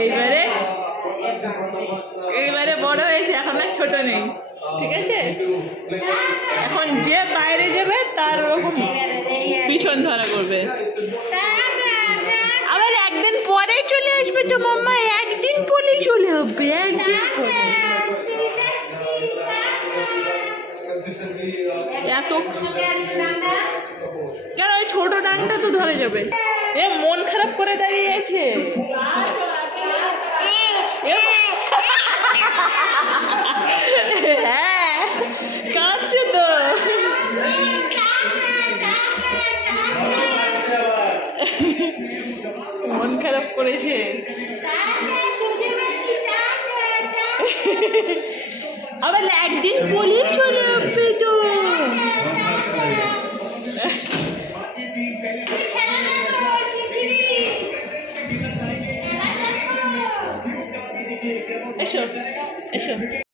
এইবারে এইবারে বড় হয়েছে, এখন আর ছোট নেই, ঠিক আছে? এখন যে বাইরে যাবে তার ওরকম পিছন ধরা করবে। আবার একদিন পরেই চলে আসবে তো মাম্মা, একদিন পরেই চলে আসবে, একদিন পরে। এত কেন ওই ছোট ডাংটা তো ধরে যাবে। এ মন খারাপ করে দাঁড়িয়ে আছে। হ্যাঁ কাঁদছে তো। মন খারাপ করেছে। আবার একদিন পরেই চলে আসবে তো। এসো এসো।